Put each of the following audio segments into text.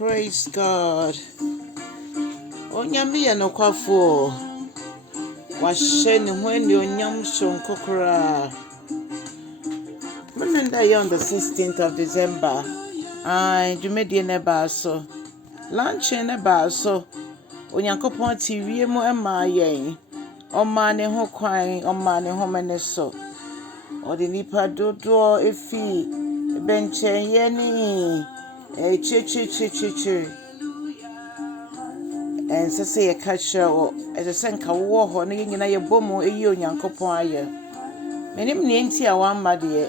Praise God. Onyame no kwafo. Wahye ne ho ani onyam sonko kra. Monday on the 16th of December. Jumedi ne ba so. Lunch ne ba so. Onyankopon ti wie mu ema yen. Oma ne ho kwan, oma ne ho mene so. Odi nipa dodo efi benchen ye ni chi. And say a catcher or as a senka war ho na nyina ye bomo eyi onyankopon aye. Menim ne nti a wan ma de.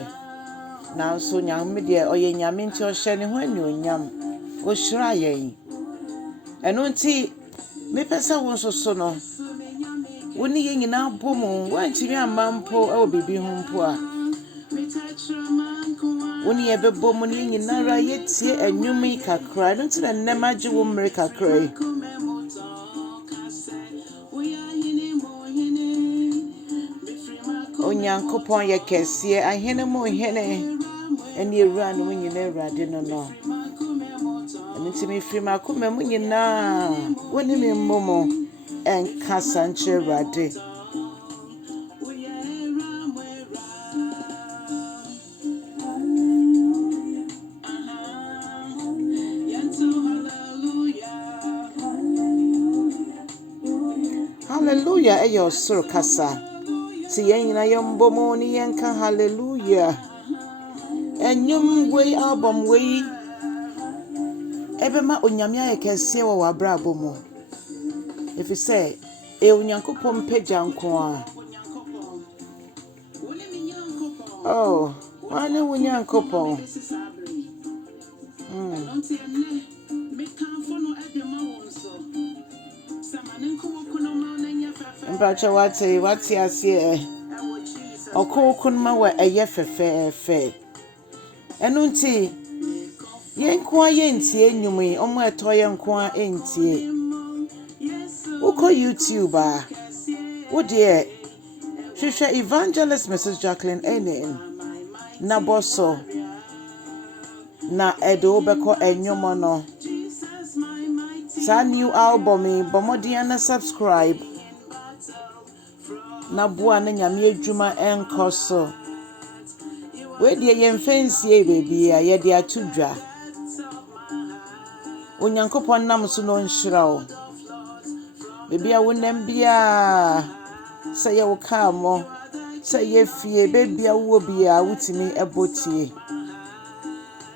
Na so nyame de oye nyame nti o hye ne ho ani onyam. O hyira yen. Eno nti me pesa won so no. Woni ye nyina bomo wan tiri amampo e obibi ho mpo a. Woni ye bebo mo ne nyina ra ye tie anwumi kakra no nti na nemaje wo mmre kakra. Onyankopon ye kese ahene mo hene eni ewura no nyina ewurade no no. Enti me firi makoma mu nyina woni me mmomo enkasa nche ewurade. Hallelujah eyo soro kasa. Si yena yombomo ni yenka hallelujah. Enyum we album we ebema onyame ayekese wo wabrabo mu. If you say e onyankopon pagya nko a. Oh, wane onyankopon. Mbacha wati asie okokun ma wa eye fefe. Enu nti yenko ayentie enwumi omo eto yenko a entie. Uko YouTube a wo de hwehwe evangelist Mrs. Jacqueline Enen na boso na edo beko enwomo no. Sa new album bomodian na subscribe na bua na nyame adwuma enkoso we de ye mfansie bebi a ye de atudwa onyankopon nam so no nhyira wo bebi a wonam bia say ye wo ka mo say ye fie bebi a wo bia wutimi ebotie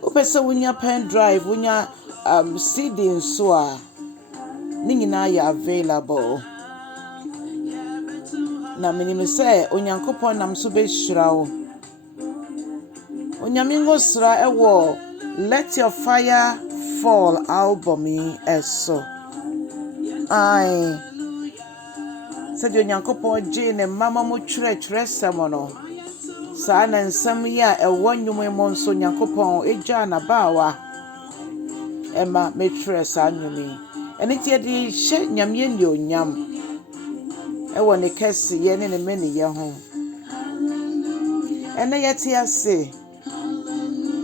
opese wonya pen drive wonya CD nso a ni nyina ya available. Na minime say onyankopon nam so be hyira wo. Onyame ngosra ewo Let Your Fire Fall album eso. Ai. Said onyankopon je ne mama mo twere semono. Sa na nsam ya ewo nwume mo nso onyankopon eja na bawa. Emma me twere sa nwumi. Ene tie de hye nyame ni onyam. Ewo ne kese ye ne meni ye ho. Ene yete ase.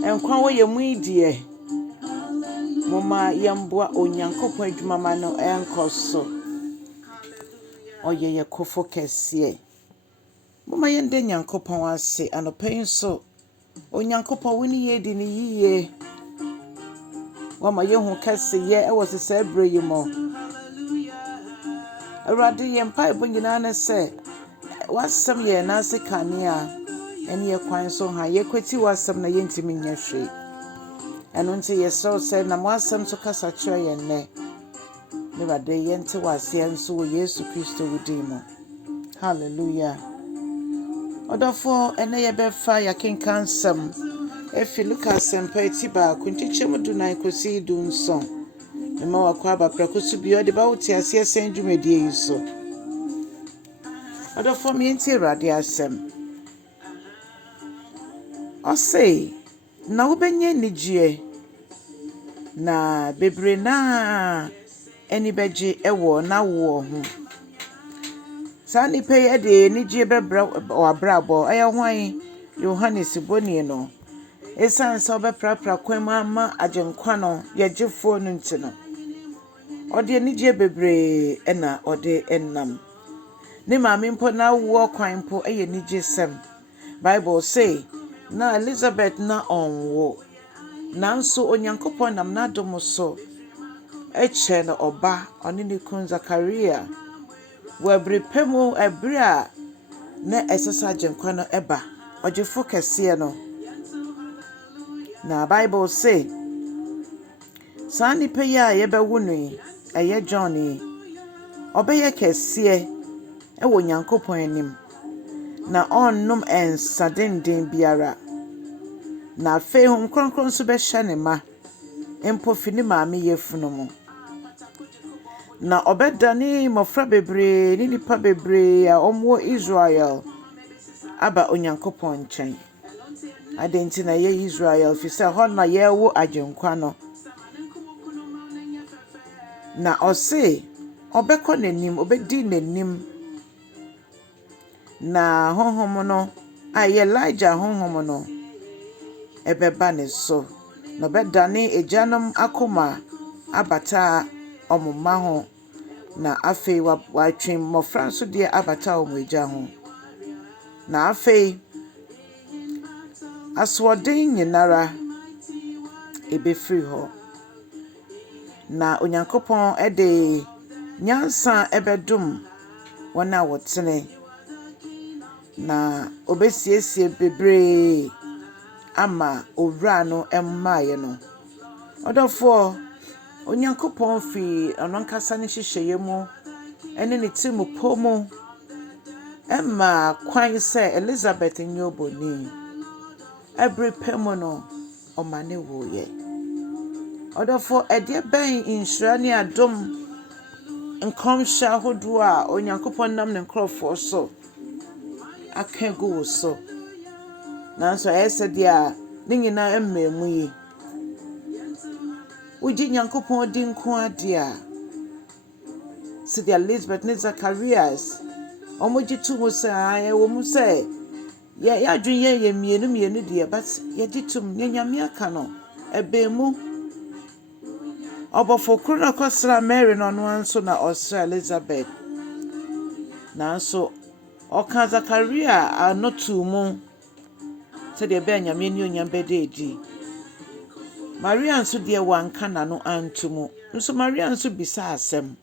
Enkwa wo ye muidie. Moma yemboa onyankopon adwumama no enkoso. Oye ye kofo kese. Moma yende nyankopon ase anopen so. Onyankopon woni ye di ni yiye. Wama ye hu kese ye ewo sese ebre yimo. Awurade ye mpa nyina na se wasam ye na se kanea ene ye kwan so ha ye kweti wasam na ye ntimi nya hwe eno nti ye so se na wasam so kasa kire ye ne Awurade ye nti wase nso wo Yesu Kristo wudimo. Hallelujah. Odofo ene ye befa ya kenkan sam efi Lucas empati ba kuntichemu dunai kosi dunson. Ema wakwa ba prakosu bio de ba wuti ase senjumedie yiso. Odo for me nti Awurade asem. O say na wobenye nijie na bebre na eni beje ewo na wo ho. Sa ni pay de nijie bebra wabrabo aya hwan Yohanes Boni no. esan so beprapra kwema ma agenkwa no yegefo no ntino ode anigye bebre na ode ennam ne maame mpo na wo kwan mpo eye nigye sem Bible say na Elizabeth na onwo nanso onyankopon nam na dom so eche na oba oni ne kun Zakaria wabri pemu ebra na esesa agenkwa no eba ogefo kese no na Bible say sani pe ya yebewu no eye John yi obeye kese ewo nyankopon anim na onnum ensadenden biara na Homhom Kronkron so bɛhyɛ ne ma empo fini maame yefunu mu na obedani mofra bebre ni nipa bebre a omwo Israel aba onyankopon nkyɛn adenti na ye Israel fi sɛ hɔ na ye wo agenkwa no na ɔse obɛkɔ n'anim obedi n'anim na honhom no aye Elijah honhom no ebeba ne so no bedane ejanum akoma abata omuma ho na afei wa twin mofra so de abata omuja ho na afei aswoden nyinara ebefiri ho na onyankopon ede nyansa ebedum wana wotene na obesiesie bebre ama owura no emmaye no odofo onyankopon fi ononkasa ne hyehyeye mu ene ne timu pomu emma kwan se Elizabeth nyoboni every pemu no omane woye odofo ede ben inhyira ne adom nkomhya hodo a onyankopon nam ne nkrofo so akago so nanso ese dia ne nyina emmemu yi uji nyankopon di nko ade a se dia Elizabeth ne Zacharias omoji tu mo se aye wo mu se ya adwen ye mienu dia but ye ditum ne nyame aka no ebemu obofo kro na kosra Mary no no anso na osra Elizabeth nanso oka Zachariah anotu mu se de be nyame ni onyambe de edi Maria nso de wanka na no antumu nso Maria nso bisa asem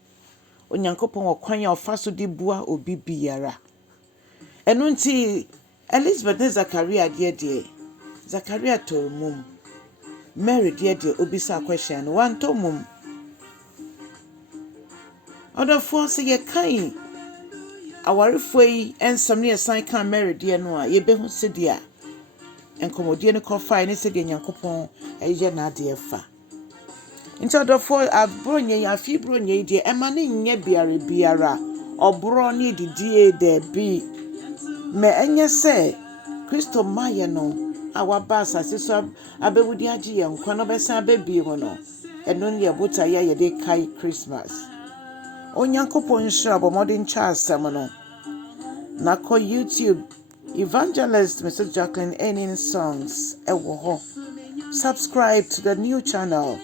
onyankopon okwan ya ofaso de bua obi biara eno nti Elizabeth ne Zachariah de Zachariah tormum Mary de obisa question no wantomum other force ye kan awarefo yi ensam ne san kan Mary de no a ye behu se dia enkomodie ne kofa ne se de nyankopon eye na de fa nti odofo abronye ya fi bronye de ema ne nye biara obro ne didie de bi me enye se Kristo maye no awaba asase so abewudi agi ye nkwa no besa abebie ho no eno ne bota ye de kai Christmas onyankopon hira bomodin chaasem no na ko YouTube Evangelist Mrs. Jacqueline Enin Songs ewo ho subscribe to the new channel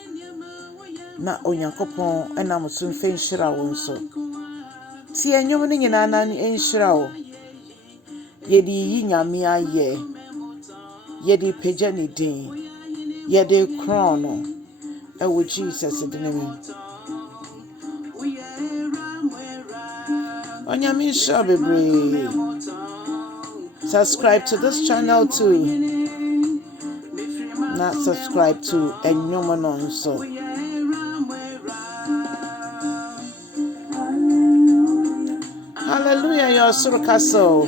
na onyankopon enam so mfe nhira won so ti enyom ne nyina na nhira wo yedi yi nyame aye yedi peja ne din yedi krono ewo Jesus dinemi onyame nhira bebre. Subscribe to this channel too. Not subscribe to Enyomanon so. Hallelujah, your surukaso.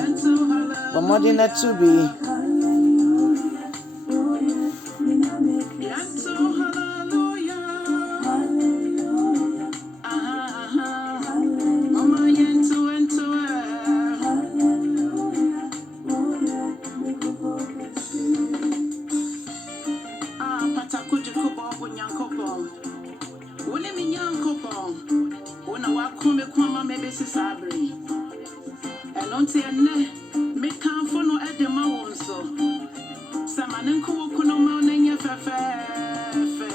Bamodina to be. Sama nko kono ma na nya fefe